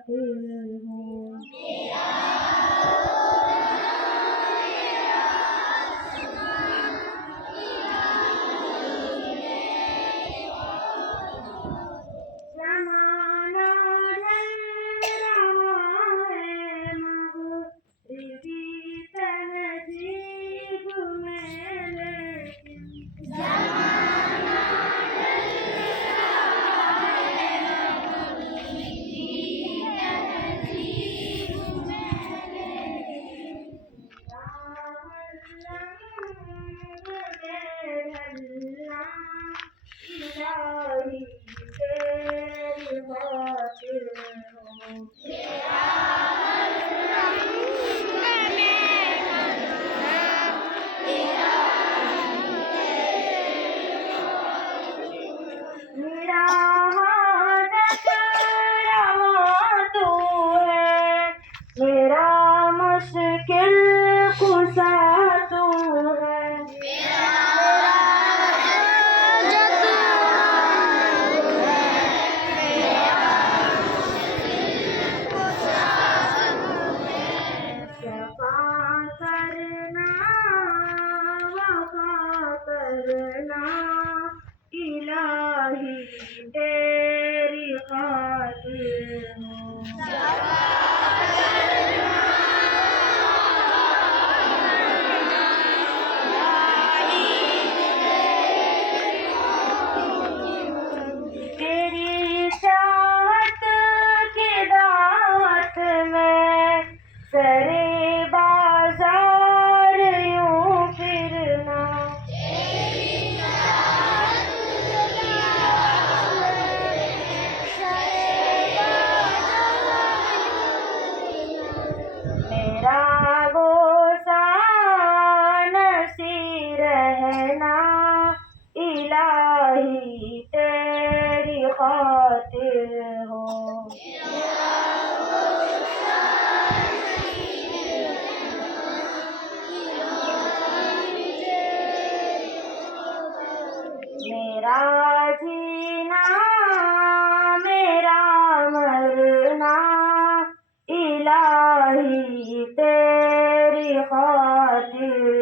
खातिर हूँ। ज़माना ढल रहा है मग़रिबी तहज़ीब में, लेकिन इलाही तेरी खातिर हूँ। मेरा हाजत रवा तू है, मेरा मुश्किल कुशा तू है। वफ़ा करना, वफ़ा करना इलाही तेरी खातिर हूँ। तेरी चाहत की दावत में सरे बाजार यूं फिरना। मेरा बोसा नसी रहना इलाही तेरी खातिर हो। मेरा जीना मेरा मरना इलाही तेरी खातिर